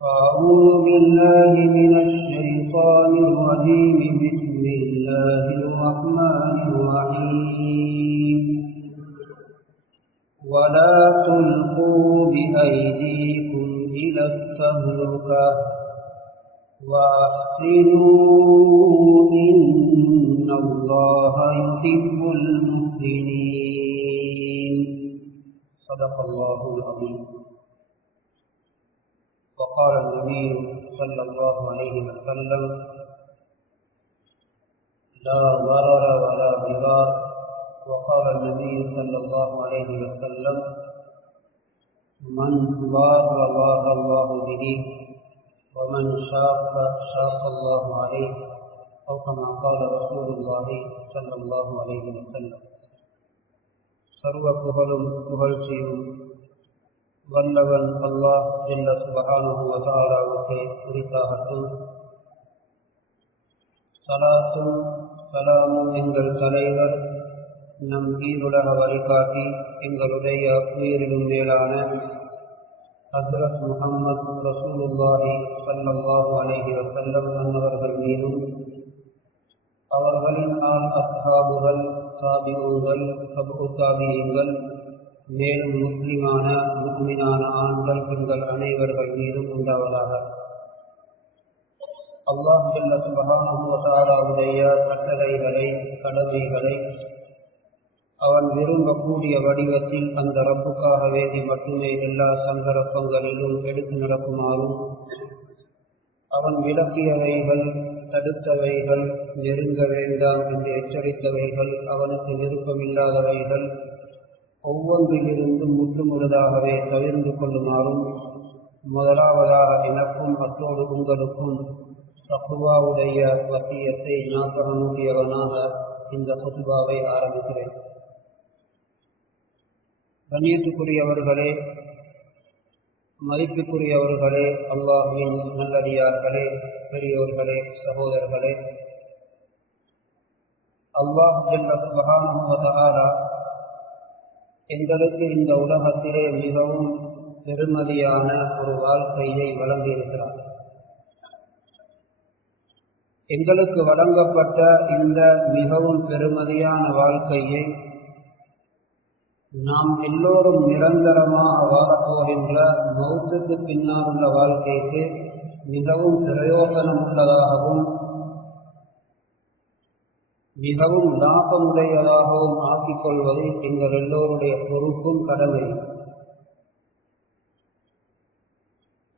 أعوذ بالله من الشيطان الرجيم. بسم الله الرحمن الرحيم. ولا تلقوا بأيديكم إلى التهلكة وأحسنوا إن الله يحب المحسنين. صدق الله العظيم. وقال النبي صلى الله عليه وسلم: لا ضرر ولا ضرار. وقال النبي صلى الله عليه وسلم: من ضار ضار الله به ومن شاق شاق الله عليه، أو كما قال رسول الله صلى الله عليه وسلم. சர்வ புகழும் புகழ்ச்சியும் வல்லவன் அல்லாஹ் ஜல்ல சுப்ஹானஹு வ தஆலாவுக்கே உரித்தாகட்டும். ஸலாத்தும் ஸலாமும் எங்கள் தலைவர், நம் ஈருலக வழிகாட்டி, எங்களுடைய உயிரிலும் மேலான ஹஜ்ரத் முஹம்மது ரசூலுல்லாஹி ஸல்லல்லாஹு அலைஹி வஸல்லம் அன்னவர்கள் மீதும், அவர்களின் அஸ்ஹாபுகள், தாபிஊன்கள், தபு தாபிஈன்கள், மேலும் முஸ்லிமான முஃமினான ஆண்கள் பெண்கள் அனைவர்கள் மீதும் உண்டாவதாக. அல்லாஹ் ஜல்ல சுப்ஹானஹு வ தஆலாவுடைய கட்டளைகளை, கடமைகளை அவன் விரும்பக்கூடிய வடிவத்தில் அந்த ரப்புக்காக வேண்டி மட்டுமே எல்லா சந்தர்ப்பங்களிலும் எடுத்து நடக்குமாறும், அவன் விலக்கியவைகள், தடுத்தவைகள், நெருங்க வேண்டாம் என்று எச்சரித்தவைகள், அவனுக்கு விருப்பமில்லாதவைகள் ஒவ்வொன்றிலிருந்தும் முற்றுமுழுதாகவே தவிர்ந்து கொள்ளுமாறும் முதலாவதாக எனக்கும் அத்தோடு உங்களுக்கும் தக்வாவுடைய வசியத்தை ஞாபகமூட்டியவனாக இந்த குத்பாவை ஆரம்பிக்கிறேன். கண்ணியத்துக்குரியவர்களே, மதிப்புக்குரியவர்களே, அல்லாஹ்வின் நல்லடியார்களே, பெரியோர்களே, சகோதரர்களே, அல்லாஹ் ஜல்ல சுப்ஹானஹு வ தஆலா எங்களுக்கு இந்த உலகத்திலே மிகவும் பெருமதியான ஒரு வாழ்க்கையை வழங்கியிருக்கிறார். எங்களுக்கு வழங்கப்பட்ட இந்த மிகவும் பெருமதியான வாழ்க்கையை நாம் எல்லோரும் நிரந்தரமாக வாழப்போகின்ற மௌத்துக்கு பின்னால் உள்ள வாழ்க்கைக்கு மிகவும் பிரயோசனம் உள்ளதாகவும் மிகவும் லாபமுடையதாகவும் ஆக்கிக் கொள்வது எங்கள் எல்லோருடைய பொறுப்பும் கடமை.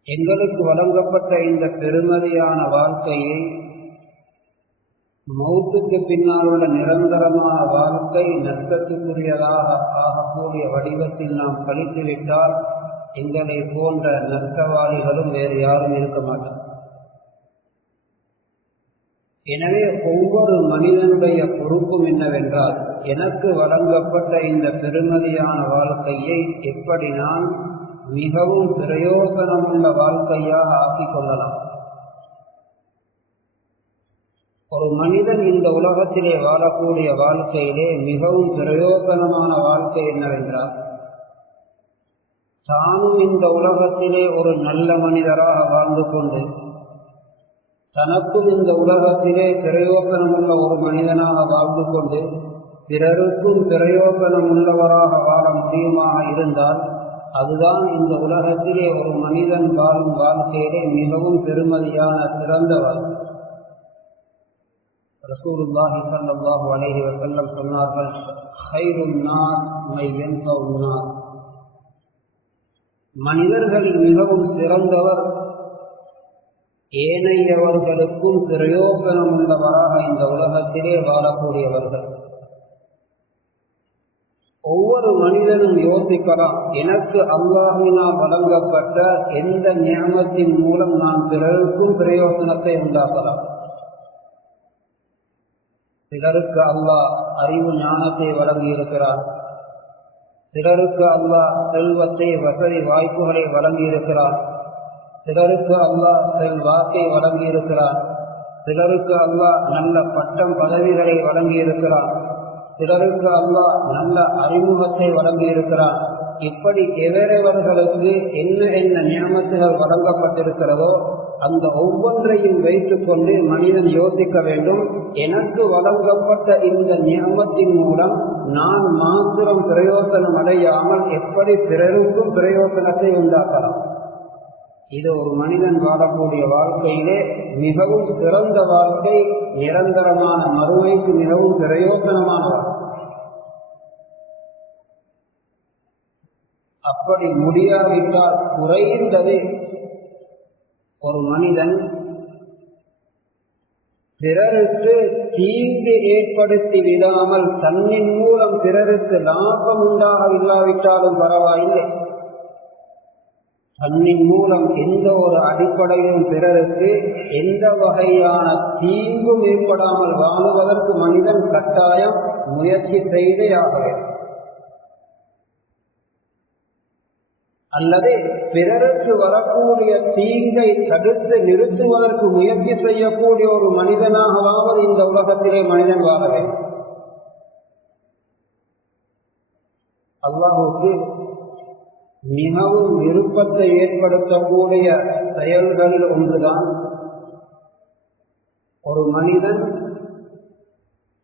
எங்களுக்கு வழங்கப்பட்ட இந்த பெருமதியான வாழ்க்கையை மௌத்துக்கு பின்னால் உள்ள நிரந்தரமான வாழ்க்கை நஷ்டத்துக்குரியதாக ஆகக்கூடிய வடிவத்தில் நாம் கழித்துவிட்டால் எங்களை போன்ற நஷ்டவாளிகளும் வேறு யாரும் இருக்க மாட்டார். எனவே ஒவ்வொரு மனிதனுடைய பொறுப்பும் என்னவென்றால், எனக்கு வழங்கப்பட்ட இந்த பெருமதியான வாழ்க்கையை எப்படி நான் மிகவும் பிரயோசனமுள்ள வாழ்க்கையாக ஆக்கிக் கொள்ளலாம். ஒரு மனிதன் இந்த உலகத்திலே வாழக்கூடிய வாழ்க்கையிலே மிகவும் பிரயோசனமான வாழ்க்கை என்னவென்றால், தானும் இந்த உலகத்திலே ஒரு நல்ல மனிதராக வாழ்ந்து கொண்டு தனக்கும் இந்த உலகத்திலே பிரயோசனமுள்ள ஒரு மனிதனாக வாழ்ந்து கொண்டு பிறருக்கும் பிரயோசனம் உள்ளவராக வாழ முடியுமாக இருந்தால் அதுதான் இந்த உலகத்திலே ஒரு மனிதன் வாழும் வாழ்க்கையிலே மிகவும் பெருமதியான சிறந்த வாழ்க்கை. ரசூலுல்லாஹி ஸல்லல்லாஹு அலைஹி வஸல்லம் சொன்னார்கள்: ഖൈറുൻ நாஸ் மை யன்ஃபஉன் நாஸ். மனிதர்களில் மிகவும் சிறந்தவர் ஏனையவர்களுக்கும் பிரயோசனம் உள்ளவராக இந்த உலகத்திலே வாழக்கூடியவர்கள். ஒவ்வொரு மனிதனும் யோசிக்கலாம், எனக்கு அல்லாஹ்வினால் வழங்கப்பட்ட எந்த நியமத்தின் மூலம் நான் பிறருக்கும் பிரயோசனத்தை உண்டாக்கலாம். சிலருக்கு அல்லாஹ் அறிவு ஞானத்தை வழங்கியிருக்கிறார், சிலருக்கு அல்லாஹ் செல்வத்தை, வசதி வாய்ப்புகளை வழங்கியிருக்கிறார், சிலருக்கு அல்லாஹ் செல்வாக்கை வழங்கியிருக்கிறார், சிலருக்கு அல்லாஹ் நல்ல பட்டம் பதவிகளை வழங்கியிருக்கிறார், சிலருக்கு அல்லாஹ் நல்ல அறிமுகத்தை வழங்கியிருக்கிறான். இப்படி எவரவர்களுக்கு என்ன என்ன நியமத்துகள் வழங்கப்பட்டிருக்கிறதோ அந்த ஒவ்வொன்றையும் வைத்துக் கொண்டு மனிதன் யோசிக்க வேண்டும், எனக்கு வழங்கப்பட்ட இந்த நியமத்தின் மூலம் நான் மாத்திரம் பிரயோசனம் அடையாமல் எப்படி பிறருக்கும் பிரயோசனத்தை உண்டாக்கலாம். இது ஒரு மனிதன் வாழக்கூடிய வாழ்க்கையிலே மிகவும் சிறந்த வாழ்க்கை, நிரந்தரமான மறுமைக்கு மிகவும் பிரயோசனமான வாழ்க்கை. அப்படி முடியாவிட்டால் குறைந்தது ஒரு மனிதன் பிறருக்கு தீங்கு ஏற்படுத்தி விடாமல் தன்னின் மூலம் பிறருக்கு லாபம் உண்டாக இல்லாவிட்டாலும் பரவாயில்லை, தன்னின் மூலம் எந்த ஒரு அடிப்படையிலும் பிறருக்கு எந்த வகையான தீங்கும் ஏற்படாமல் வாழுவதற்கு மனிதன் கட்டாயம் முயற்சி செய்தே ஆக வேண்டும். அல்லது பிறருக்கு வரக்கூடிய தீங்கை தடுத்து நிறுத்துவதற்கு முயற்சி செய்யக்கூடிய ஒரு மனிதனாகவாவது இந்த உலகத்திலே மனிதன் வாழ வேண்டும். அல்லாஹ்வுக்கு மிகவும் விருப்பத்தை ஏற்படுத்தக்கூடிய செயல்களில் ஒன்றுதான் ஒரு மனிதன்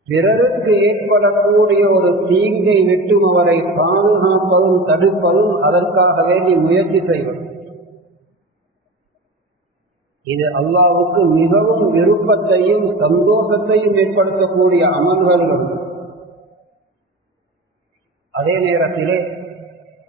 பிறருக்கு ஏற்படக்கூடிய ஒரு தீங்கை விட்டும் அவரை பாதுகாப்பதும் தடுப்பதும் அதற்காக வேண்டி முயற்சி செய்வது. இது அல்லாஹ்வுக்கு மிகவும் விருப்பத்தையும் சந்தோஷத்தையும் ஏற்படுத்தக்கூடிய அமல்கள். அதே நேரத்திலே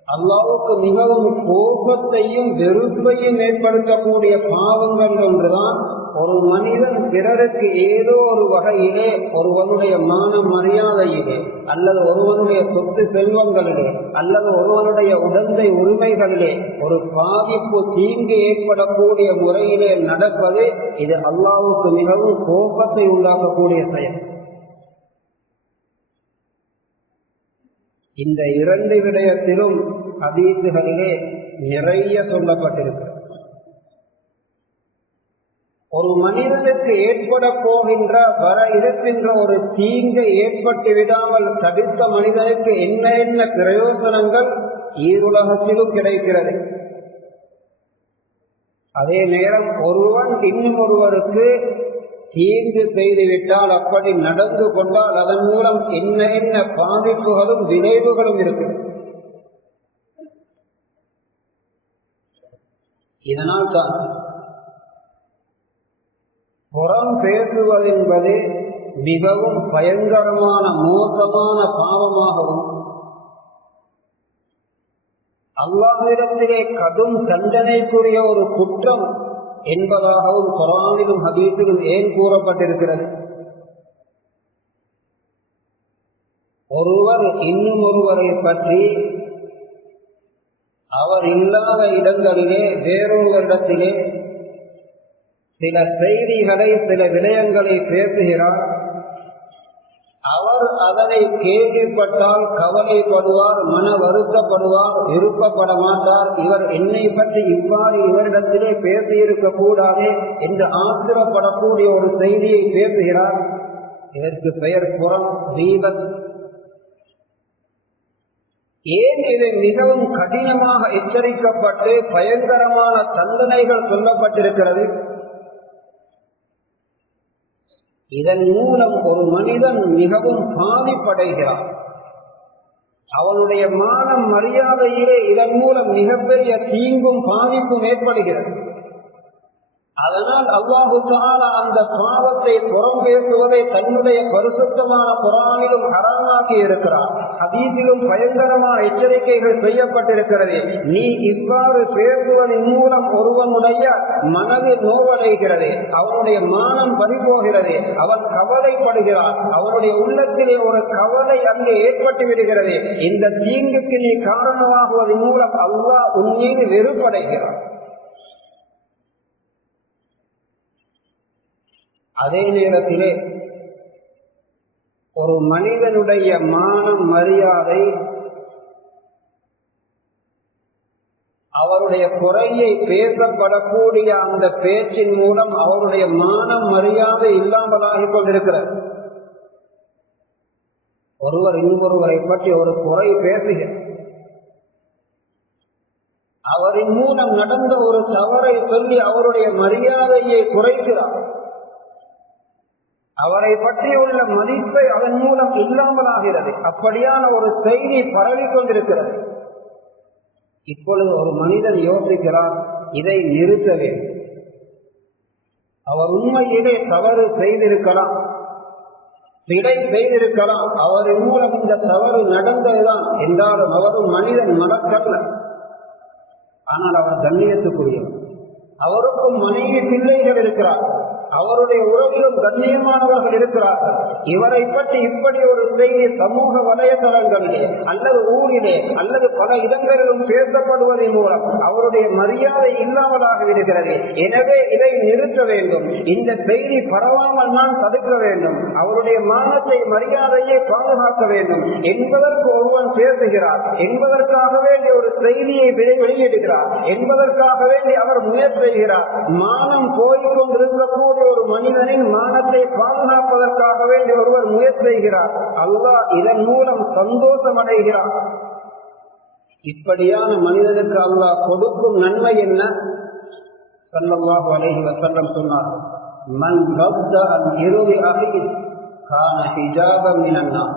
அல்லாஹ்வுக்கு மிகவும் கோபத்தையும் வெறுப்பையும் ஏற்படுத்தக்கூடிய பாவங்கள் ஒன்றுதான் ஒரு மனிதன் பிறருக்கு ஏதோ ஒரு வகையிலே ஒருவனுடைய மான மரியாதையிலே அல்லது ஒருவனுடைய சொத்து செல்வங்களிலே அல்லது ஒருவனுடைய உடந்தை உரிமைகளிலே ஒரு பாதிப்பு தீங்கு ஏற்படக்கூடிய முறையிலே நடப்பது இது அல்லாஹ்வுக்கு மிகவும் கோபத்தை உண்டாக்கக்கூடிய செயல். இந்த இரண்டு விடயத்திலும் ஹதீசுகளிலே நிறைய சொல்லப்பட்டிருக்கிறது. ஒரு மனிதனுக்கு ஏற்பட போகின்ற வர இருக்கின்ற ஒரு தீங்கை ஏற்பட்டு விடாமல் தடுத்த மனிதனுக்கு என்ன என்ன பிரயோசனங்கள் ஈருலகத்திலும் கிடைக்கிறது. அதே நேரம் ஒருவன் இன்னும் ஒருவருக்கு தீங்கு செய்துவிட்டால் அப்படி நடந்து கொண்டால் அதன் மூலம் என்ன என்ன பாதிப்புகளும் விளைவுகளும் இருக்கு. இதனால் தான் புறம் பேசுவதென்பது மிகவும் பயங்கரமான மோசமான பாவமாகவும் அல்லாஹ்விடத்திலே கடும் தண்டனைக்குரிய ஒரு குற்றம் என்பதாகவும் குர்ஆனிலும் ஹதீஸிலும் ஏன் கூறப்பட்டிருக்கிறது? ஒருவர் இன்னும் ஒருவரை பற்றி அவர் இல்லாத இடங்களிலே வேறொருவரிடத்திலே சில செய்திகளை சில விடயங்களை பேசுகிறார். அவர் அதனை கேள்விப்பட்டால் கவலைப்படுவார், மன வருத்தப்படுவார், விருப்பப்பட மாட்டார். இவர் என்னை பற்றி இவ்வாறு இவரிடத்திலே பேசியிருக்க கூடாது என்று ஆத்திரப்படக்கூடிய ஒரு செய்தியை பேசுகிறார். இதற்கு பெயர் புறம், தீபத். ஏன் இது மிகவும் கடினமாக எச்சரிக்கப்பட்டு பயங்கரமான தண்டனைகள் சொல்லப்பட்டிருக்கிறது? இதன் மூலம் ஒரு மனிதன் மிகவும் பாதிப்படைகிறான். அவனுடைய மானம் மரியாதையிலே இதன் மூலம் மிகப்பெரிய தீங்கும் பாதிப்பும் ஏற்படுகிறது. அதனால் அல்லாஹு தஆலா அந்த பாவத்தை புறம் பேசுவதை தன்னுடைய பரிசுத்தமான குர்ஆனிலும் ஹராமாக்கி இருக்கிறார். ஹதீஸிலும் பயங்கரமான எச்சரிக்கைகள் செய்யப்பட்டிருக்கிறது. நீ இவ்வாறு பேசுவதன் மூலம் ஒருவனுடைய மனதில் நோவடைகிறது, அவனுடைய மானம் பறிபோகிறது, அவன் கவலைப்படுகிறான், அவனுடைய உள்ளத்திலே ஒரு கவலை அங்கே ஏற்பட்டு விடுகிறது. இந்த தீங்குக்கு நீ காரணமாகுவதன் மூலம் அல்லாஹ் உன் மீது வெறுப்படைகிறான். அதே நேரத்திலே ஒரு மனிதனுடைய மானம் மரியாதை அவருடைய குறையை பேசப்படக்கூடிய அந்த பேச்சின் மூலம் அவருடைய மானம் மரியாதை இல்லாமலாகிக் கொண்டிருக்கிறது. ஒருவர் இன்னொருவரை பற்றி ஒரு குறை பேசுகிறார், அவரின் மூலம் நடந்த ஒரு தவறை சொல்லி அவருடைய மரியாதையை குறைக்கிறார். அவரை பற்றியுள்ள மதிப்பை அதன் மூலம் இல்லாமலாகிறது. அப்படியான ஒரு செய்தி பரவி கொண்டிருக்கிறது. இப்பொழுது ஒரு மனிதன் யோசிக்கிறார், இதை நிறுத்த வேண்டும். அவர் உண்மையிலே தவறு செய்திருக்கலாம், பிழை செய்திருக்கலாம், அவரின் மூலம் இந்த தவறு நடந்ததுதான் என்றாலும் அவரும் மனிதன் மனக்கல்ல. ஆனால் அவர் கண்ணியத்துக்குரியவர். அவருக்கும் மனைவி பிள்ளைகள் இருக்கிறார், அவருடைய உறவிலும் கண்ணியமானவர்கள் இருக்கிறார்கள். இவரை பற்றி இப்படி ஒரு செய்தி சமூக வலைதளங்களிலே அல்லது ஊரிலே அல்லது பல இடங்களிலும் பேசப்படுவதன் மூலம் அவருடைய மரியாதை இல்லாமலாக இருக்கிறது. எனவே இதை நிறுத்த வேண்டும். இந்த செய்தி பரவாமல் நான் தடுக்க வேண்டும். அவருடைய மானத்தை மரியாதையை பாதுகாக்க வேண்டும் என்பதற்கு ஒருவன் பேசுகிறார், என்பதற்காக வேண்டிய ஒரு செய்தியை வெளியிடுகிறார், என்பதற்காக வேண்டி அவர் முயற்சி செய்கிறார். மானம் போய்கொண்டிருக்கக்கூடிய ஒரு மனிதனின் மானத்தை பாதுகாப்பதற்காக வேண்டி ஒருவர் முயற்சி செய்கிறார். அல்லாஹ் இதன் மூலம் சந்தோஷம் அடைகிறார். இப்படியான மனிதனுக்கு அல்லாஹ் கொடுக்கும் நன்மை என்ன? ஸல்லல்லாஹு அலைஹி வஸல்லம் சொன்னார், மன் ரத்த அன் இர்தி அஹி கான ஹிஜாபன் மினன் நார்.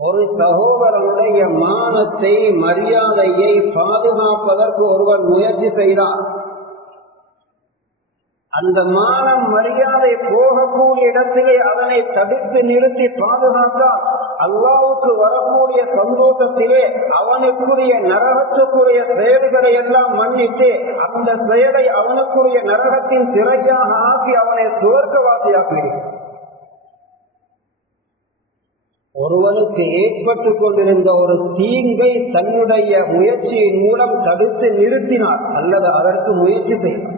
ஒரு சகோதரனுடைய மானத்தை மரியாதையை பாதுகாப்பதற்கு ஒருவர் முயற்சி செய்தார். அந்த மானம் மரியாதை போகக்கூடிய இடத்திலே அதனை தடுத்து நிறுத்தி பாதுகாத்தால் அல்லாஹ்வுக்கு வரக்கூடிய சந்தோஷத்திலே அவனுக்குரிய நரகத்துக்குரிய செயல்களை எல்லாம் மன்னித்து அந்த செயலை அவனுக்குரிய நரகத்தின் திரையாக ஆக்கி அவனை சுவர்க்கவாசியாக்குகிறார். ஒருவனுக்கு ஏற்பட்டு கொண்டிருந்த ஒரு தீங்கை தன்னுடைய முயற்சியின் மூலம் தடுத்து நிறுத்தினார் அல்லது அதற்கு முயற்சி செய்தார்.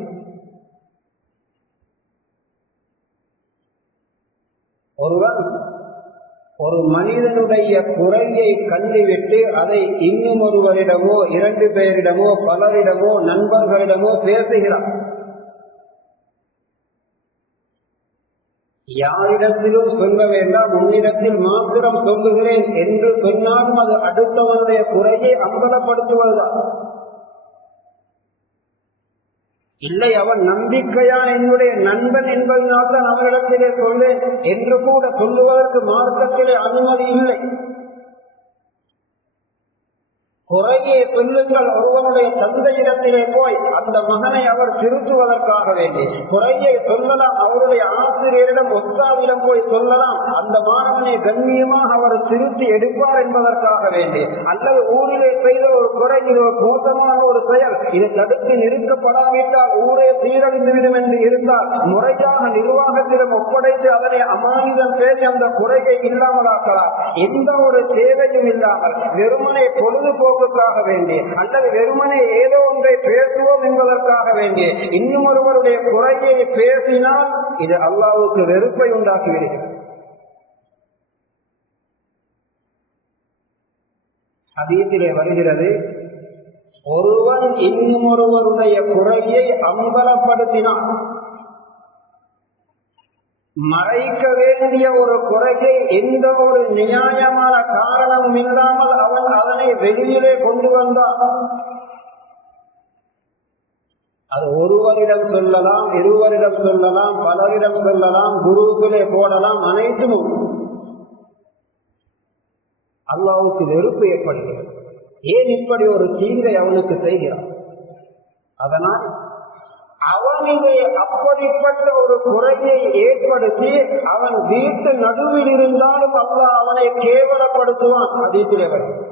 ஒருவன் ஒரு மனிதனுடைய குறையை கண்டுவிட்டு அதை இன்னும் ஒருவரிடமோ 2 பேரிடமோ பலரிடமோ நண்பர்களிடமோ பேசுகிறான். யாரிடத்திலும் சொல்ல வேண்டாம், உன்னிடத்தில் மாத்திரம் சொல்லுகிறேன் என்று சொன்னாலும் அது அடுத்தவனுடைய குறையை அம்பலப்படுத்துவதுதான். இல்லை, அவன் நம்பிக்கையான என்னுடைய நண்பன் என்பதனால் தான் அவரிடத்திலே சொல்லேன் என்று கூட சொல்லுவதற்கு மார்க்கத்திலே அனுமதி இல்லை. குறையை சொல்லுங்கள். ஒருவனுடைய தந்தையிடத்திலே போய் அந்த மகனை அவர் திருத்துவதற்காக வேண்டி குறையை சொல்லலாம். அவருடைய ஆசிரியரிடம் ஒத்தாவிடம் போய் சொல்லலாம். அந்த மாணவனை கண்ணியமாக அவர் திருத்தி எடுப்பார் என்பதற்காக வேண்டி. அல்லது ஊரிலே செய்த ஒரு குறை, இது ஒரு மோசமான ஒரு செயல், இது தடுத்து நிறுத்தப்படாவிட்டால் ஊரே சீரழிந்துவிடும் என்று இருந்தால் முறையாக நிர்வாகத்திடம் ஒப்படைத்து அதனை அமானிதம் பேசி அந்த குறையை இல்லாமலாக்கலாம். எந்த ஒரு சேவையும் இல்லாமல் வெறுமனை பொழுதுபோக்கு வேண்டி அல்லது வெறுமனே ஏதோ ஒன்றை பேசுவோம் என்பதற்காக வேண்டி இன்னும் ஒருவருடைய குறையை பேசினால் இது அல்லாஹ்வுக்கு வெறுப்பை உண்டாக்குகிறது. ஹதீஸிலே வருகிறது, ஒருவன் இன்னும் ஒருவருடைய குறையை அம்பலப்படுத்தினான், மறைக்க வேண்டிய ஒரு குறையை எந்த ஒரு நியாயமான காரணமும் இல்லாமல் அவன் அதனை வெளியிலே கொண்டு வந்தான். அது ஒருவரிடம் சொல்லலாம், இருவரிடம் சொல்லலாம், பலரிடம் சொல்லலாம், குருக்களே போடலாம், அனைத்தும் அல்லாஹ்வுக்கு வெறுப்பு ஏற்படுகிறது. ஏன் இப்படி ஒரு தீங்கை அவனுக்கு செய்கிறான்? அதனால் அவனிலே அப்படிப்பட்ட ஒரு குறையை ஏற்படுத்தி அவன் வீட்டு நடுவில் இருந்தாலும் அல்லாஹ் அவனை கேவலப்படுத்துவான். ஹதீஸிலே வருகிறது.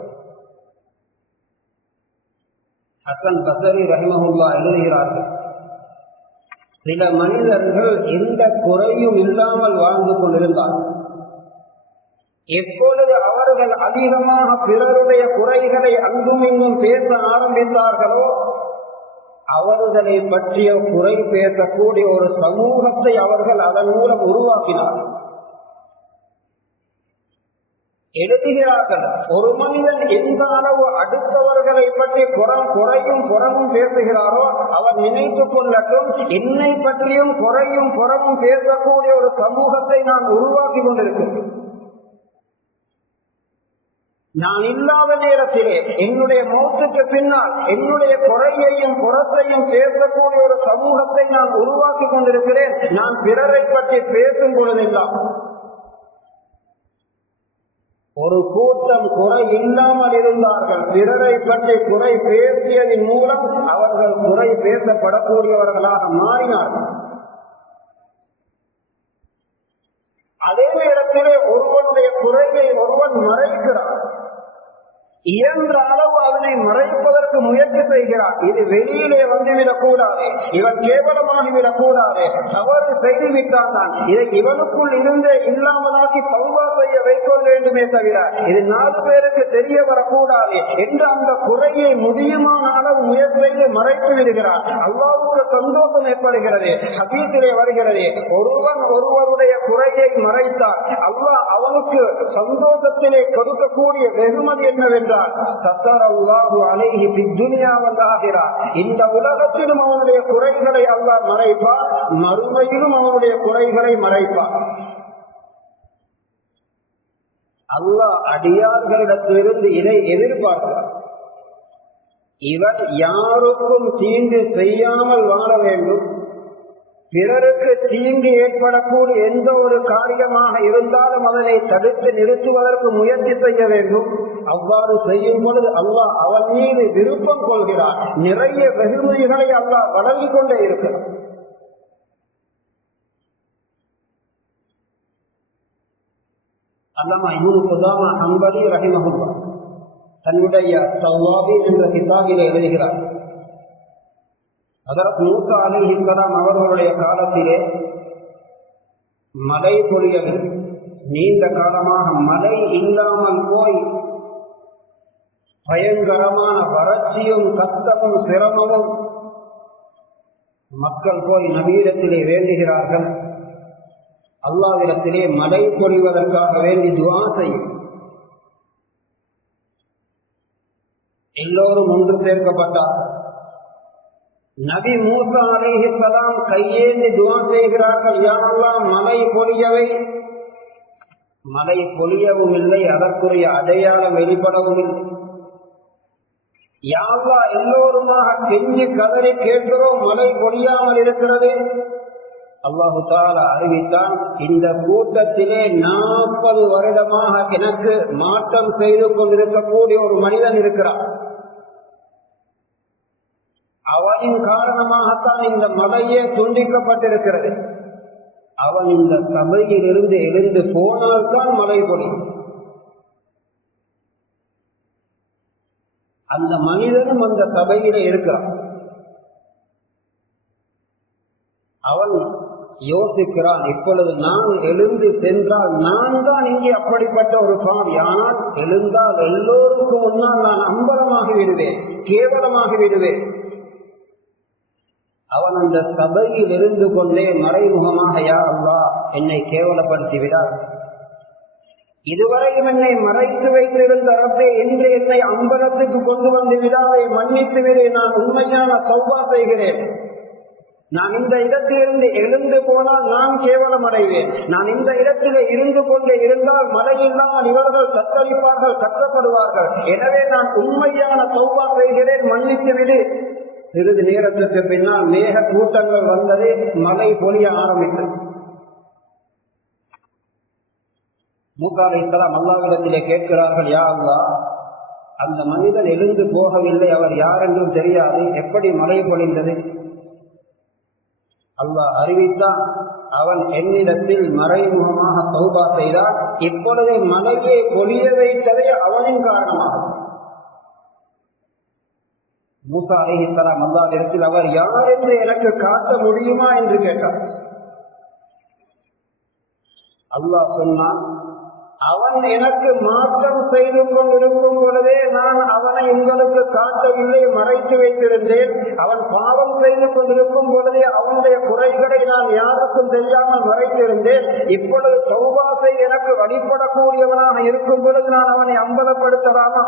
ஹசன் பஸரி ரஹிமஹுல்லாஹ் எழுதுகிறார்கள், சில மனிதர்கள் எந்த குறையும் இல்லாமல் வாழ்ந்து கொண்டிருந்தார்கள். எப்பொழுது அவர்கள் அதிகமாக பிறருடைய குறைகளை அங்கும் இங்கும் பேச ஆரம்பித்தார்களோ அவர்களை பற்றிய குறை பேசக்கூடிய ஒரு சமூகத்தை அவர்கள் அதன் மூலம் உருவாக்கினார்கள். எழுதுகிறார்கள், ஒரு மனிதன் எந்த அளவு அடுத்தவர்களை பற்றி குறையும் புறமும் பேசுகிறாரோ அவர் நினைத்துக் கொள்ளட்டும், என்னை பற்றியும் குறையும் புறமும் பேசக்கூடிய ஒரு சமூகத்தை நான் உருவாக்கி கொண்டிருக்கிறேன். நான் இல்லாத நேரத்திலே என்னுடைய மௌத்துக்கு பின்னால் என்னுடைய குறையையும் புறத்தையும் பேசக்கூடிய ஒரு சமூகத்தை நான் உருவாக்கி கொண்டிருக்கிறேன். நான் பிறரை பற்றி பேசும் பொழுதெல்லாம் ஒரு கூட்டம் குறை இல்லாமல் இருந்தார்கள். பிறரை பற்றி குறை பேசியதன் மூலம் அவர்கள் குறை பேசப்படக்கூடியவர்களாக மாறினார்கள். அதே நேரத்திலே ஒருவனுடைய குறையை ஒருவன் மறைக்கிறார். இயன்ற அளவு அதனை மறைப்பதற்கு முயற்சி செய்கிறார். இது வெளியிலே வந்துவிடக் கூடாது, இவன் கேவலமாகிவிடக் கூடாது, தவறு செய்துவிட்டான் தான் இதை இவனுக்குள் இருந்தே இல்லாமலாக்கி தௌபா செய்ய வைக்க வேண்டுமே தவிர இது 4 பேருக்கு தெரிய வரக்கூடாது என்று அந்த குறையை முடியுமான அளவு முயற்சி செய்து மறைத்து விடுகிறார். அல்லாஹ்வுக்கு சந்தோஷம் ஏற்படுகிறது. ஹதீஸிலே வருகிறது, ஒருவன் ஒருவருடைய குறையை மறைத்தார் அல்லாஹ் அவனுக்கு சந்தோஷத்திலே கொடுக்கக்கூடிய வெகுமதி என்னவென்றால் இந்த உலகத்திலும் அவனுடைய குறைகளை அல்லாஹ் மறைப்பார், மறுமையிலும் அவனுடைய குறைகளை மறைப்பார். அல்லாஹ் அடியார்களிடத்திலிருந்து இதை எதிர்பார்க்கிறார். இவர் யாருக்கும் தீங்கு செய்யாமல் வாழ வேண்டும். பிறருக்கு தீங்கு ஏற்படக்கூடிய எந்த ஒரு காரியமாக இருந்தாலும் அதனை தடுத்து நிறுத்துவதற்கு முயற்சி செய்ய வேண்டும். அவ்வாறு செய்யும் பொழுது அல்லாஹ் அவன் மீது விருப்பம் கொள்கிறார். நிறைய வெகுமதிகளை அல்லாஹ் வழங்கிக் கொண்டே இருக்கிறார். அல்லாமா இப்னு குதாமா ஹம்பலி ரஹிமஹுல்லாஹ் தன்னுடைய தவ்வாபீன் என்ற கிதாபிலே எழுதுகிறார், ஹஜ்ரத் மூஸா அலைஹிஸ்ஸலாம் அவர்களுடைய காலத்திலே மழை பொழியவில்லை. நீண்ட காலமாக மழை இல்லாமல் போய் பயங்கரமான வறட்சியும் கஷ்டமும் சிரமமும். மக்கள் போய் நபியிடத்திலே வேண்டுகிறார்கள், அல்லாஹ்விடத்திலே மழை பொழிவதற்காக வேண்டி துஆ செய்யும். எல்லோரும் ஒன்று சேர்க்கப்பட்டார்கள். நபி மூஸா அலைஹிஸ்ஸலாம் கையேந்தி துஆ செய்கிறார்கள், யா அல்லாஹ் மழை பொழியவை. மழை பொழியவும் இல்லை, அதற்குரிய அடையாளம் வெளிப்படவும் இல்லை. யா அல்லாஹ் எல்லோருமாக கெஞ்சி கதறி கேட்கிறோம், மழை பொழியாமல் இருக்கிறது. அல்லாஹு தஆலா அறிவித்தான், இந்த கூட்டத்திலே 40 வருடமாக எனக்கு மாற்றம் செய்து கொண்டிருக்கக்கூடிய ஒரு மனிதன் இருக்கிறான். அவனின் காரணமாகத்தான் இந்த மலையே துண்டிக்கப்பட்டிருக்கிறது. அவன் இந்த சபையில் இருந்து எழுந்து போனால்தான் மழை பொழியும். அந்த மனிதனும் அந்த சபையிலே இருக்கிறான். அவன் யோசிக்கிறான், இப்பொழுது நான் எழுந்து சென்றால் நான் தான் இங்கே அப்படிப்பட்ட ஒரு பாவி. ஆனால் எழுந்தால் எல்லோருக்கும் முன்னால் நான் அம்பலமாகி விடுவேன், கேவலமாகி விடுவேன். அவன் அந்த சபையில் இருந்து கொண்டே மறைமுகமாக, யா அல்லாஹ் என்னை கேவலப்படுத்தி விடார், இதுவரையும் என்னை மறைத்து வைத்திருந்த ரப்பே இன்று என்னை அம்பலத்துக்கு கொண்டு வந்து விடாதே, மன்னித்து விடு, நான் உண்மையான தௌபா செய்கிறேன். நான் இந்த இடத்திலிருந்து எழுந்து போனால் நான் கேவலம் அடைவேன். நான் இந்த இடத்திலே இருந்து கொண்டே இருந்தால் மழையில்லாமல் இவர்கள் தத்தளிப்பார்கள், கஷ்டப்படுவார்கள். எனவே நான் உண்மையான தௌபா செய்கிறேன், மன்னித்து விடு. சிறிது நேரத்திற்கு பின்னால் மேக கூட்டங்கள் வந்தது, மழை பொழிய ஆரம்பித்தது. மூஸா அலைஹிஸ்ஸலாம் அல்லாஹ்விடத்திலே கேட்கிறார்கள், யா அல்லாஹ் அந்த மனிதன் எழுந்து போகவில்லை, அவர் யார் என்றும் தெரியாது, எப்படி மழை பொழிந்தது? அல்லாஹ் அறிவித்தான், அவன் என்னிடத்தில் மறைமுகமாக தௌபா செய்தார், இப்பொழுது மழையை பொழிய வைத்ததே அவனின் காரணமாகும். மூஸா அலைஹிஸ்ஸலாம் அல்லாஹ்விடத்தில் அவர் யார் என்று எனக்கு காட்ட முடியுமா என்று கேட்டார். அல்லாஹ் சொன்னான், அவன் எனக்கு மாற்றம் செய்து கொண்டிருக்கும் பொழுதே நான் அவனை உங்களுக்கு காட்டவில்லை, மறைத்து வைத்திருந்தேன். அவன் பாவம் செய்து கொண்டிருக்கும் பொழுதே அவனுடைய குறைகளை நான் யாருக்கும் தெரியாமல் மறைத்திருந்தேன். இப்பொழுது தௌபா செய்ய எனக்கு வழிபடக்கூடியவனாக இருக்கும் பொழுது நான் அவனை அம்பலப்படுத்தலாமா?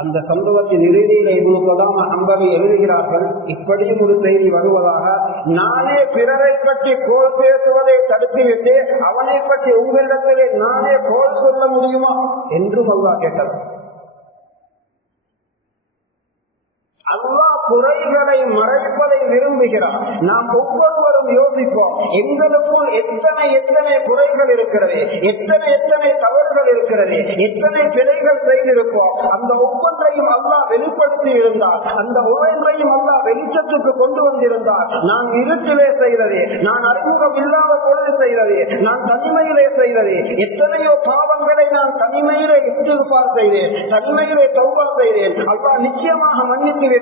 அந்த சம்பவத்தின் இறுதியிலே இப்னு குதாமா ஹம்பலி எழுதுகிறார்கள், இப்படியும் ஒரு செய்தி வருவதாக, நானே பிறரை பற்றி கோல் பேசுவதை தடுத்துவிட்டு அவனை பற்றி உங்களிடத்திலே நானே கோல் சொல்ல முடியுமா என்றும் அல்லாஹ் கேட்டார். அல்லாஹ் குறைகளை மறைப்பதை விரும்புகிறார். நாம் ஒவ்வொருவரும் யோசிப்போம், எங்களுக்குள் எத்தனை குறைகள் இருக்கிறது, எத்தனை தவறுகள் இருக்கிறது, எத்தனை பிழைகள் செய்திருப்போம். அந்த ஒவ்வொன்றையும் அல்லாஹ் வெளிப்படுத்தி இருந்தார், அந்த ஒவ்வொன்றையும் அல்லாஹ் வெளிச்சத்துக்கு கொண்டு வந்திருந்தார். நான் இருட்டிலே செய்தது, நான் அறிமுகம் இல்லாத பொழுது செய்தது, நான் தனிமையிலே செய்தது, எத்தனையோ பாவங்களை நான் தனிமையிலே இஸ்திக்ஃபார் செய்தேன், தனிமையிலே தௌபா செய்தேன், அல்லாஹ் நிச்சயமாக மன்னித்து விட்டான்.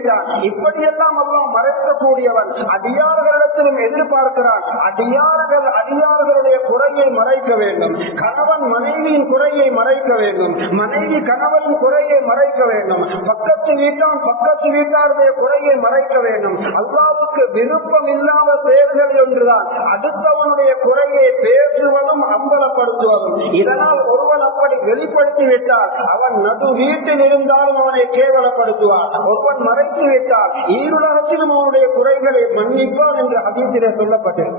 இப்படியெல்லாம் அல்லாஹ் மறைக்கக்கூடியவன். அடியார்களிடத்திலும் எதிர்பார்க்கிறான், அடியார்களுடைய குறையை மறைக்க வேண்டும், கணவன் மனைவியின் குறையை மறைக்க வேண்டும், மனைவி கணவனின் குறையை மறைக்க வேண்டும், பக்கத்து வீட்டாருடைய குறையை மறைக்க வேண்டும். அல்லாஹ்வுக்கு விருப்பம் இல்லாத செயல்கள் ஒன்றுதான் அடுத்தவனுடைய குறையை பேசுவதும் அம்பலப்படுத்துவதும். இதனால் ஒருவன் அப்படி வெளிப்படுத்திவிட்டால் அவன் நடு வீட்டில் இருந்தாலும் அவனை கேவலப்படுத்துவான். ஒருவன் மறைத்து விட்டால் ஈருலகத்திலும் அவனுடைய குறைகளை மன்னிப்பான் என்று ஹதீஸிலே சொல்லப்பட்டது.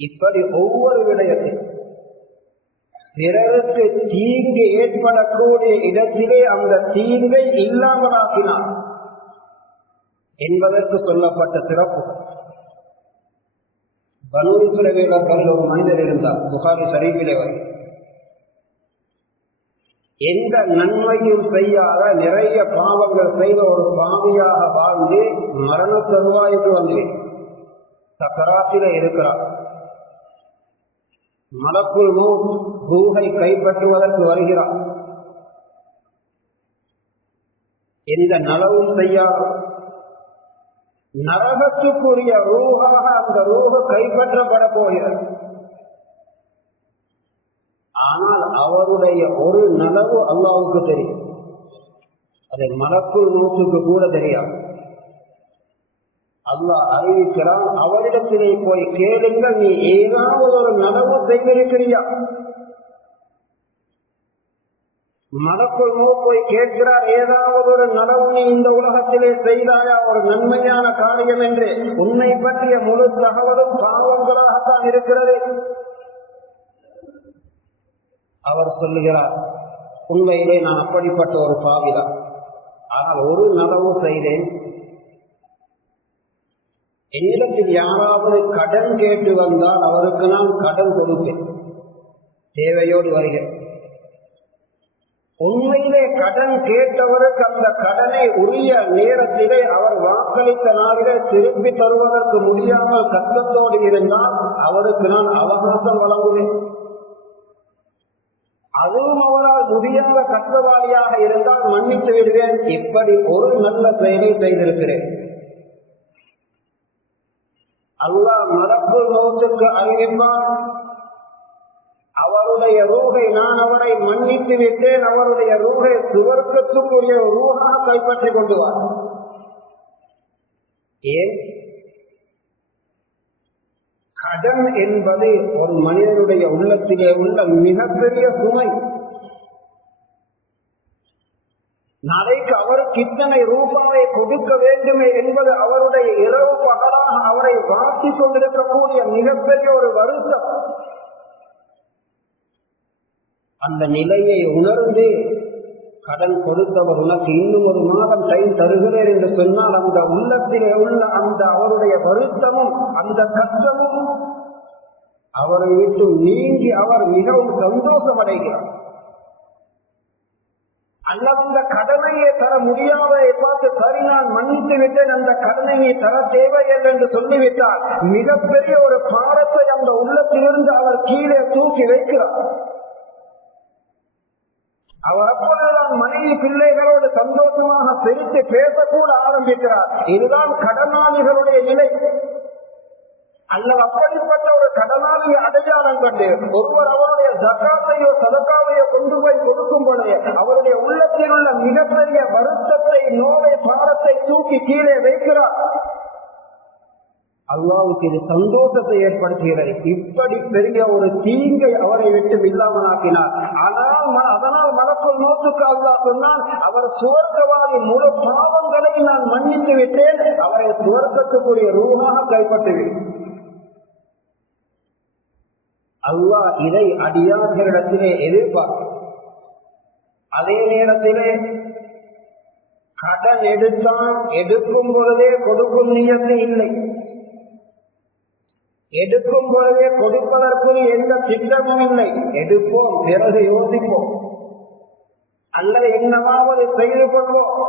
இப்படி ஒவ்வொரு விடயத்தில் பிறருக்கு தீங்கு ஏற்படக்கூடிய இடத்திலே அந்த தீங்கை இல்லாமலாக்கினார் என்பதற்கு சொல்லப்பட்ட சிறப்பு. பனூ இஸ்ரவேலர்கள் ஒரு மனிதர் இருந்தார், புகாரி ஷரீஃபிலே வரை. எந்த நன்மையும் செய்யாத நிறைய பாவங்கள் செய்த ஒரு பாவியாக வாழ்ந்து மரண தருவாய்க்கு வந்து சக்கராத்திலே இருக்கிறார். மலக்குல் மௌத் ரூஹை கைப்பற்றுவதற்கு வருகிறார். எந்த நலவும் செய்யாத நரகத்துக்குரிய ரூஹாக அந்த ரூஹ கைப்பற்றப்பட போகிறது. ஆனால் அவருடைய ஒரு நலவு அல்லாஹ்வுக்கு தெரியும், அது மலக்குல் மௌத்துக்கு கூட தெரியாது. அல்லாஹ் அறிவிக்கிறான், அவரிடத்திலே போய் கேளுங்கள், நீ ஏதாவது ஒரு நலவு செய்திருக்கிறியா? மலக்குல் மௌத் போய் கேட்கிறார், ஏதாவது ஒரு நலவு நீ இந்த உலகத்திலே செய்தாயா, ஒரு நன்மையான காரியம் என்று? உன்னை பற்றிய முழு தகவலும் பாவங்களாகத்தான் இருக்கிறது. அவர் சொல்லுகிறார், உண்மையிலே நான் அப்படிப்பட்ட ஒரு பாவிதான், ஆனால் ஒரு நலவு செய்தேன். என்னிடத்தில் யாராவது கடன் கேட்டு வந்தால் அவருக்கு நான் கடன் கொடுப்பேன், தேவையோடு வருகிறேன். உண்மையிலே கடன் கேட்டவருக்கு அந்த கடனை உரிய நேரத்திலே அவர் வாக்களித்த நாளிலே திருப்பி தருவதற்கு முடியாமல் கஷ்டத்தோடு இருந்தால் அவருக்கு நான் அவகாசம் வழங்குவேன். அதுவும் அவரால் முடியாத கஷ்டவாளியாக இருந்தால் மன்னித்து விடுவேன். இப்படி ஒரு நல்ல செயலை செய்திருக்கிறேன். அல்லாஹ் மலக்குல் மௌத்துக்கு அறிவிப்பான், அவருடைய ரூஹை நான் அவரை மன்னித்து விட்டேன், அவருடைய ரூஹை சுவர்க்கத்துக்குரிய ரூஹாக கைப்பற்றி கொண்டு வா. ஏன்? கடன் என்பது ஒரு மனிதனுடைய உள்ளத்திலே உள்ள மிகப்பெரிய சுமை. நாளைக்கு அவருக்கு இத்தனை ரூபாயை கொடுக்க வேண்டுமே என்பது அவருடைய இரவு பகலாக அவரை வாசிக் கொண்டிருக்கக்கூடிய மிகப்பெரிய ஒரு வருத்தம். அந்த நிலையை உணர்ந்து கடன் கொடுத்தவர் உனக்கு இன்னும் ஒரு மாதம் டைம் தருகிறேன் என்று சொன்னால் அந்த உள்ளத்திலே உள்ள அந்த அவருடைய வருத்தமும் அந்த கஷ்டமும் அவரை விட்டு நீங்கி அவர் மிகவும் சந்தோஷம் அடைகிறார். அல்லது அந்த கடனையே தர முடியாததை பார்த்து சரி நான் மன்னித்து விட்டேன், அந்த கடனை நீ தர தேவையில்லை என்று சொல்லிவிட்டால் மிகப்பெரிய ஒரு பாரத்தை அந்த உள்ளத்திலிருந்து அவர் கீழே தூக்கி வைக்கிறார். அவர் அப்பொழுதுதான் மனைவி பிள்ளைகளோடு சந்தோஷமாக பிரித்து பேசக்கூட ஆரம்பிக்கிறார். இதுதான் கடனாளிகளுடைய நிலை. அல்லது அப்படிப்பட்ட ஒரு கடனாளியை அடையாளம் கண்டு ஒருவர் அவருடைய ஜகாத்தையோ சதகாவையோ கொண்டு போய் கொடுக்கும் பொழுது அவருடைய உள்ளத்தில் உள்ள மிகப்பெரிய வருத்தத்தை, நோயை, பாரத்தை தூக்கி கீழே வைக்கிறார். அல்லாஹ்வுக்கு இது சந்தோஷத்தை ஏற்படுத்துகிறது. இப்படி பெரிய ஒரு தீங்கை அவரை விட்டு இல்லாமலாக்கினார். அதனால் மலக்குள் மௌத்துக்கு அல்லாஹ் சொன்னான், அவர் சுவர்க்கவாதி, முழு பாவங்களை நான் மன்னித்து விட்டேன், அவரை சுவர்க்கத்துக்குரிய ரூஹாக கைப்பற்றுவேன். அல்லாஹ் இதை அடியார்களிடத்திலே எதிர்பார்க்க. அதே நேரத்திலே கடன் எடுத்தான், எடுக்கும் பொழுதே கொடுக்கும் நியத்து இல்லை, எடுக்கும் பொழுதே கொடுப்பதற்கு எந்த திட்டமும் இல்லை. எடுப்போம், பிறகு யோசிப்போம், அல்லது என்னவாவது செய்து கொள்வோம்,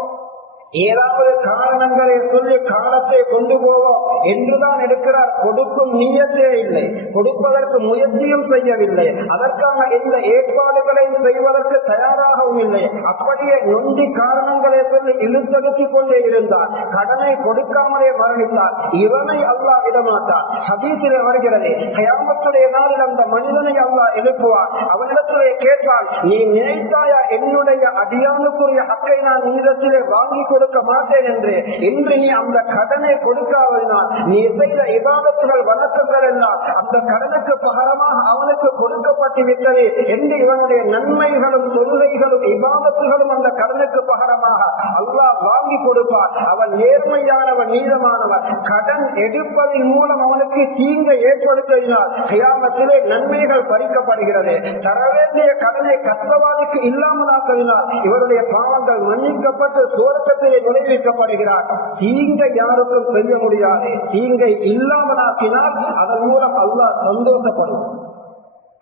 ஏதாவது காரணங்களை சொல்லி காலத்தை கொண்டு போவோம் என்றுதான் எடுக்கிறார். கொடுக்கும் நியத்தே இல்லை, கொடுப்பதற்கு முயற்சியும் செய்யவில்லை, அதற்கான எந்த ஏற்பாடுகளையும் செய்வதற்கு தயாராகவும் இல்லை. அப்படியே நொண்டி காரணங்களை சொல்லி இழுத்தடுத்திக் கொண்டே இருந்தார். கடனை கொடுக்காமலே மரணித்தார். இவனை அல்லாஹ் விடமாட்டார். ஹதீஸிலே வருகிறது, கியாமத்துடைய நாளில் அந்த மனிதனை அல்லாஹ் எழுப்புவார். அவனிடத்திலே கேட்பார், நீ நினைத்தாயா என்னுடைய அடியானுக்குரிய ஹக்கை நான் நீதத்திலே வாங்கி கொடுக்க மாட்டேன் என்று? இன்று நீ அந்த கடனை கொடுக்காவினால், நீ செய்த இபாதத்துகள் வணக்கங்கள் எல்லாம் அந்த கடனுக்கு பகரமாக அவனுக்கு கொடுக்கப்பட்டு விட்டது என்று இவனுடைய நன்மைகளும் தொழுகைகளும் இபாதத்துகளும் அந்த கடனுக்கு பகரமாக அல்லாஹ் வாங்கி கொடுப்பார். அவன் நேர்மையானவன், நீதமானவன். கடன் எடுப்பதன் மூலம் அவனுக்கு தீங்கை ஏற்படுத்தினால் கியாமத்திலே நன்மைகள் பறிக்கப்படுகிறது. தர வேண்டிய கடனை கஷ்டவாதிக்கு இல்லாமலாக்கினால் இவருடைய பாவங்கள் மன்னிக்கப்பட்டு சுவர்க்கத்திலே நுழைவிக்கப்படுகிறார். தீங்கை யாருக்கும் செய்ய முடியாது. தீங்கை இல்லாமலாக்கினால் அதன் மூலம் அல்லாஹ் சந்தோஷப்படும்.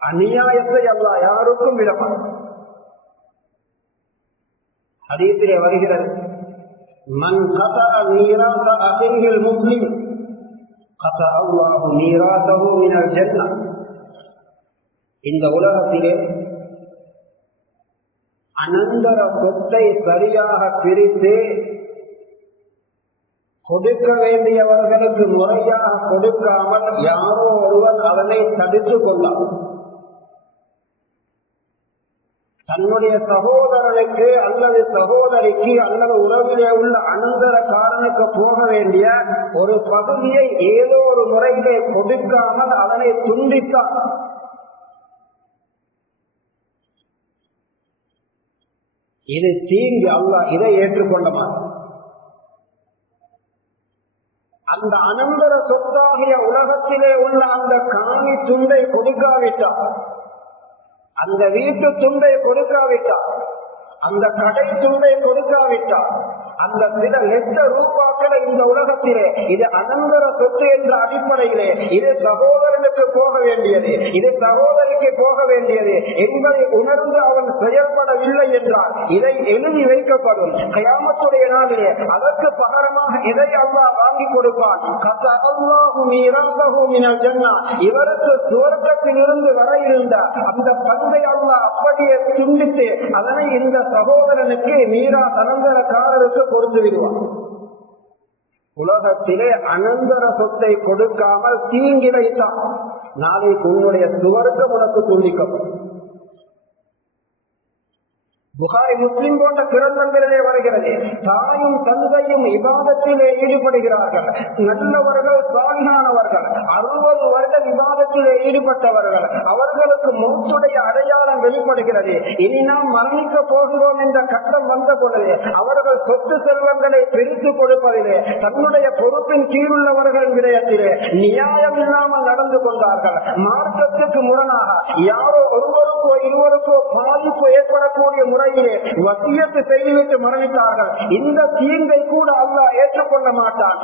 அநியாயத்தை அல்லாஹ் யாருக்கும் விடமாட்டார். ஹதீஸிலே வருகிறது, மன் கதா மீராத அஹில் முஸ்லிம் கதா அல்லாஹு மீராதஹு மினல் ஜன்னah. இந்த உலகத்திலே அனந்தர சொத்தை சரியாக பிரித்து கொடுக்க வேண்டியவர்களுக்கு முறையாக கொடுக்காமல் யாரோ ஒருவர் அதனை தடுத்துக் கொள்ளலாம். தன்னுடைய சகோதரனுக்கு அல்லது சகோதரிக்கு அல்லது உறவிலே உள்ள அனந்தரக்காரனுக்கு போக வேண்டிய ஒரு பகுதியை ஏதோ ஒரு முறையிலே கொடுக்காமல் அதனை துண்டித்தார். இது தீங்கு. அல்லாஹ் இதை ஏற்றுக்கொள்ள மாட்டார். அந்த அனந்தர சொத்தாகிய உலகத்திலே உள்ள அந்த காணி துண்டை கொடுக்காவிட்டார், அந்த வீட்டு துண்டை கொடுக்காவிட்டார், அந்த கடை துண்டை கொடுக்காவிட்டார், அந்த சில லட்ச ரூபாக்களை இந்த உலகத்திலே இது அனந்தர சொத்து என்ற அடிப்படையிலே இது சகோதரனுக்கு போக வேண்டியது, இது சகோதரிக்கு போக வேண்டியது என்பதை உணர்ந்து அவன் செயல்படவில்லை என்றால் இதை எழுதி வைக்கப்படும். கியாமத்துடைய நாளிலே அதற்கு பகரமாக இதை அல்லாஹ் வாங்கி கொடுப்பான். இவருக்கு சுவர்க்கத்தில் இருந்து வர இருந்த அந்த பங்கை அல்லாஹ் அப்படியே துண்டித்து அதனை இந்த சகோதரனுக்கு மீரா அனந்தரக்காரருக்கு கொடுத்து விடுவார். உலகத்திலே அனந்தர சொத்தை கொடுக்காமல் தீங்கிழைத்தான் நாளைக்கு உன்னுடைய சுவர்க்கம் உனக்கு துண்டிக்கப்படும். புகாரி முஸ்லிம் போன்ற கிரந்தங்களிலே வருகிறது, தாயும் தந்தையும் இபாதத்திலே ஈடுபடுகிறார்கள், நல்லவர்கள் சாலிஹானவர்கள் 60 வருட இபாதத்திலே ஈடுபட்டவர்கள், அவர்களுக்கு மௌத்துடைய அடையாளம் வெளிப்படுகிறது. இனி நாம் மரணிக்க போகிறோம் என்ற கட்டம் வந்த பொழுது அவர்கள் சொத்து செல்வங்களை பிரித்து கொடுப்பதிலே தன்னுடைய பொறுப்பின் கீழுள்ளவர்கள் விடயத்திலே நியாயம் இல்லாமல் நடந்து கொண்டார்கள். மார்க்கத்துக்கு முரணாக யாரோ ஒருவருக்கோ இருவருக்கோ பாதிப்பு ஏற்படக்கூடிய முறையிலே வசியத்து செய்துவிட்டு மரணித்தார்கள். இந்த தீங்கை கூட அல்லாஹ் ஏற்றுக்கொள்ள மாட்டான்.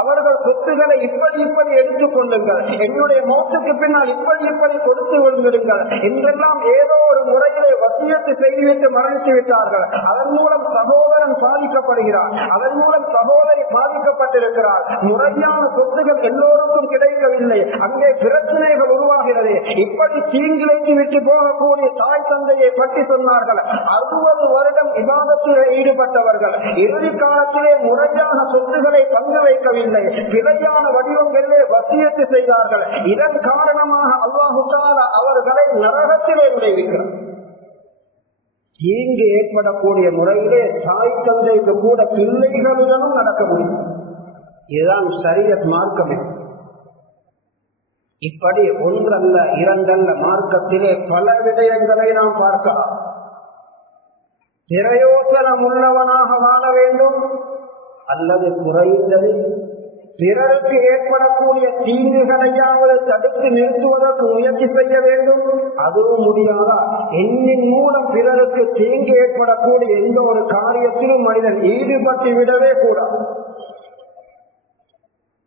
அவர்கள் சொத்துக்களை இப்படி எடுத்துக் கொள்ளுங்கள், என்னுடைய மௌத்துக்கு பின்னால் இப்படி கொடுத்து விடுங்கள் என்றெல்லாம் ஏதோ ஒரு முறையிலே வசியத்து செய்துவிட்டு மரணித்து விட்டார்கள். அதன் மூலம் சகோதரன் பாதிக்கப்படுகிறார், அதன் மூலம் சகோதரி பாதிக்கப்பட்டிருக்கிறார். முறையான சொத்துகள் எல்லோருக்கும் கிடைக்கவில்லை, அங்கே பிரச்சனைகள் உருவாகிறது. இப்படி தீங்கிழைத்து விட்டு போகக்கூடிய தாய் தந்தையை பற்றி சொன்னார்கள். 60 வருடம் இபாதத்திலே ஈடுபட்டவர்கள் இறுதி காலத்திலே முறையான சொத்துக்களை பங்கு வைக்கவில்லை, பிழையான வடிவங்களிலே வசியத்து செய்தார்கள். இதன் காரணமாக அல்லாஹ் தஆலா அவர்களை நரகத்திலே நுழைவிக்கிறார். தீங்கு ஏற்படக்கூடிய முறையிலே தாய் தந்தைக்கு கூட பிள்ளைகளுடனும் நடக்க முடியும். இதுதான் ஷரியத் மார்க்கமே. இப்படி ஒன்றல்ல இரண்டல்ல மார்க்கத்திலே பல விடயங்களை நாம் பார்க்கலாம். பிரயோசனம் உள்ளவனாக வாழ வேண்டும், அல்லது குறைந்தது பிறருக்கு ஏற்படக்கூடிய தீங்குகளையாவது தடுத்து நிறுத்துவதற்கு முயற்சி செய்ய வேண்டும். அதுவும் முடியாதா, எண்ணின் மூலம் பிறருக்கு தீங்கு ஏற்படக்கூடிய எந்த ஒரு காரியத்திலும் மனிதன் ஈடுபட்டு விடவே கூடாது.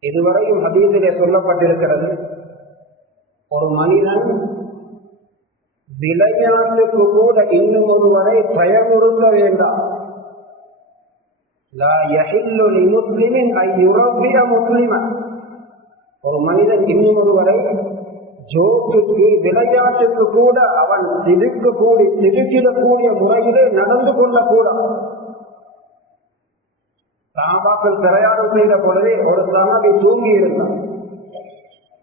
இதுவரையும் ஹதீஸிலே சொல்லப்பட்டிருக்கிறது, ஒரு மனிதன் விளையாட்டுக்கு கூட இன்னும் ஒருவரை பயமுறுத்த வேண்டாம். ஒரு மனிதன் இன்னும் ஒருவரை ஜோக்குக்கு விளையாட்டுக்கு கூட அவன் திடுக்கிடக்கூடிய முறையிலே நடந்து கொள்ளக்கூடாது. சஹாபாக்கள் பிரயாணம் செய்த பொழுதே ஒரு சஹாபி தூங்கி இருந்தார்.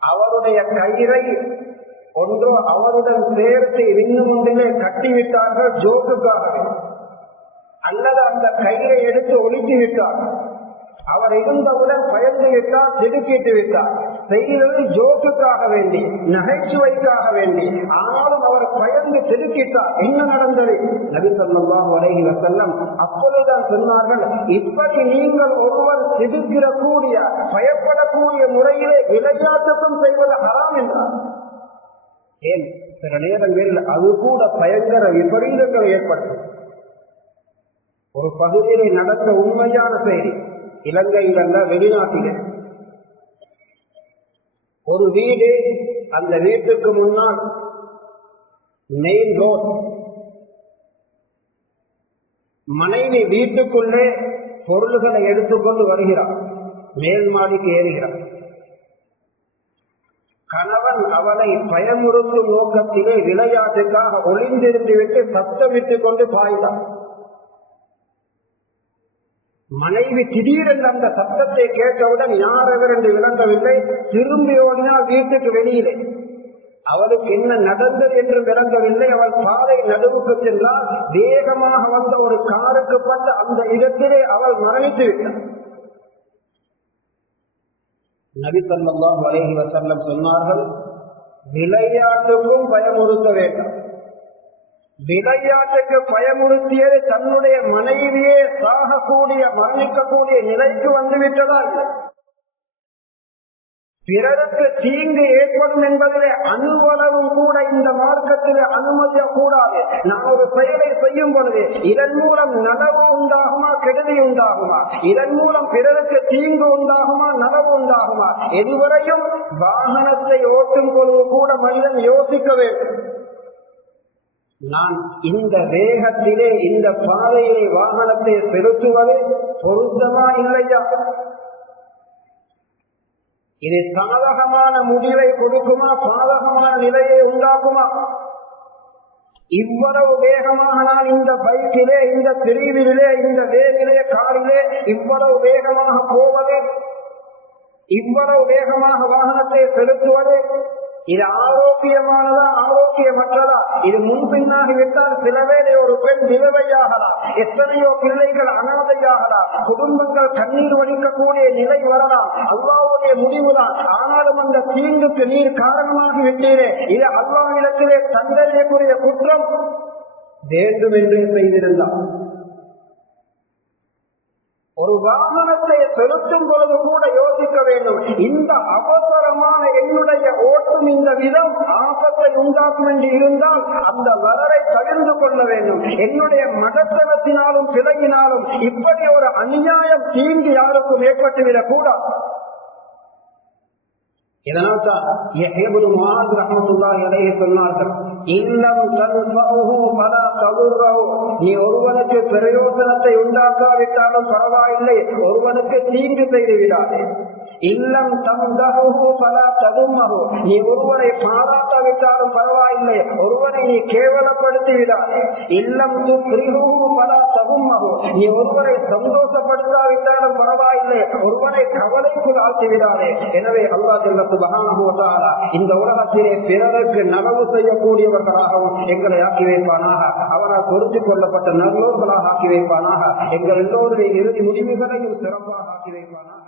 அவருடைய கயிறை ஒன்றோ அவருடன் சேர்த்து இன்னும் ஒன்றிலே கட்டிவிட்டார்கள் ஜோக்குக்காக, அல்லது அந்த கயிறை எடுத்து ஒழித்து விட்டார். அவர் இருந்தவுடன் பயந்து விட்டார், திடுக்கிட்டு விட்டார். செய்தது ஜோக்குக்காக வேண்டி, நகைச்சுவைக்காக வேண்டி. ஆனாலும் அவர் பயந்து திடுக்கிட்டார். என்ன நடந்தது? நபி ஸல்லல்லாஹு அலைஹி வஸல்லம் அப்பொழுதுதான் சொன்னார்கள், இப்படி நீங்கள் ஒருவர் திடுக்கிடக்கூடிய பயப்படக்கூடிய முறையிலே விளையாட்டுக்கும் செய்வது ஹராம் என்றார். ஏன், சில நேரங்களில் அது கூட பயங்கர விபரீதங்கள் ஏற்பட்டது. ஒரு பகுதியிலே நடந்த உண்மையான செய்தி, இலங்கையில் அல்ல வெளிநாட்டிலே. ஒரு வீடு, அந்த வீட்டுக்கு முன்னால் மெயின் ரோட். மனைவி வீட்டுக்குள்ளே பொருள்களை எடுத்துக்கொண்டு வருகிறார், மேல் மாடிக்கு ஏறுகிறார். கணவன் அவளை பயமுறுத்தும் நோக்கத்திலே விளையாட்டுக்காக ஒளிந்திருந்து விட்டு சத்தமிட்டுக் கொண்டு பாய்ந்தார். மனைவி திடீரென்று அந்த சத்தத்தை கேட்டவுடன் யாரெவர் என்று விளங்கவில்லை. திரும்பி ஓடினால் வீட்டுக்கு வெளியிலே. அவளுக்கு என்ன நடந்தது என்று விளங்கவில்லை. அவள் பாதை நடுவுக்கு சென்றால் வேகமாக வந்த ஒரு காருக்கு பட்ட அந்த இடத்திலே அவள் மரணித்து விட்டாள். நபி ஸல்லல்லாஹு அலைஹி வஸல்லம் சொன்னார்கள், விளையாட்டுக்கும் பயமுறுத்த வேண்டாம். விளையாட்டுக்கு பயமுறுத்தியது தன்னுடைய மனைவியே சாகக்கூடிய மரணிக்கக்கூடிய நிலைக்கு வந்துவிட்டதால் பிறருக்கு தீங்கு ஏற்படும் என்பதிலே அணுவளவும் கூட இந்த மார்க்கத்திலே அனுமதிய கூடாது. நாம் ஒரு செயலை செய்யும் பொழுது இதன் மூலம் நலவு உண்டாகுமா, கெடுதி உண்டாகுமா, இதன் மூலம் பிறருக்கு தீங்கு உண்டாகுமா, நலவு உண்டாகுமா, எதுவரையும் வாகனத்தை ஓட்டும் பொழுது கூட மனிதன் யோசிக்க வேண்டும். நான் இந்த வேகத்திலே இந்த பாதையிலே வாகனத்தை செலுத்துவது பொருத்தமா இல்லையா? இது சாதகமான முடிவை கொடுக்குமா, பாதகமான நிலையை உண்டாக்குமா? இவ்வளவு வேகமாக நான் இந்த பைக்கிலே, இந்த பிரிவிலே, இந்த வேகிலே, காரிலே இவ்வளவு வேகமாக போவது, இவ்வளவு வேகமாக வாகனத்தை செலுத்துவது, இது ஆரோக்கியமானதா, ஆரோக்கியமற்றதா? இது முன்பின்னாகிவிட்டால் சில வேளை ஒரு பெண் விதவையாகலாம், எத்தனையோ பிள்ளைகள் அனாதையாகலாம், குடும்பங்கள் கண்ணீர் வடிக்கக்கூடிய நிலை வரலாம். அல்லாஹ்வுடைய முடிவுதான். ஆனாலும் அந்த தீங்குக்கு நீர் காரணமாகி விட்டீரே, இது அல்லாஹ்விடத்திலே தண்டனைக்குரிய குற்றம். வேண்டும் என்று செய்திருந்தார். ஒரு வாகனத்தை செலுத்தும் பொழுது கூட யோசிக்க வேண்டும், இந்த அவசரமான என்னுடைய ஓட்டும் இந்த விதம் ஆபத்தை உண்டாக்கும் என்று இருந்தால் அந்த வரரை தவிர்த்து கொள்ள வேண்டும். என்னுடைய மடத்தனத்தினாலும் பிழையினாலும் இப்படி ஒரு அநியாயம் தீங்கு யாருக்கும் ஏற்பட்டுவிடக் கூடாது. இதனால் தான் இப்னு முஆத் ரஹ்மத்துல்லாஹி அலைஹி சொன்னார்கள், இல்லம் தன்ஃபஹு ஃபலா ததுர்ரஹு. நீ ஒருவனுக்கு பிரயோஜனத்தை உண்டாக்காவிட்டாலும் பரவாயில்லை, ஒருவனுக்கு தீங்கு செய்து விடாதே. இல்லம் தம்தஹு ஃபலா ததும்மஹு. நீ ஒருவனை பாராட்டாவிட்டாலும் பரவாயில்லை, ஒருவனை நீ கேவலப்படுத்தி விடாதே. இல்லம் துக்ரிஹு ஃபலா ததும்மஹு. நீ ஒருவரை சந்தோஷப்படுத்தாவிட்டாலும் பரவாயில்லை, ஒருவனை கவலைக்குள் ஆக்கி விடாதே. எனவே அல்லாஹ் சுப்ஹானஹு வ தஆலா இந்த உலகத்திலே பிறருக்கு நலவு செய்யக்கூடியவர்களாகவும் எங்களை ஆக்கி வைப்பானாக. அவரால் பொறுத்துக் கொள்ளப்பட்ட நல்லோர்களாக ஆக்கி வைப்பானாக. எங்கள் எல்லோருடைய இறுதி முடிவுகளையும் சிறப்பாக ஆக்கி வைப்பானாக.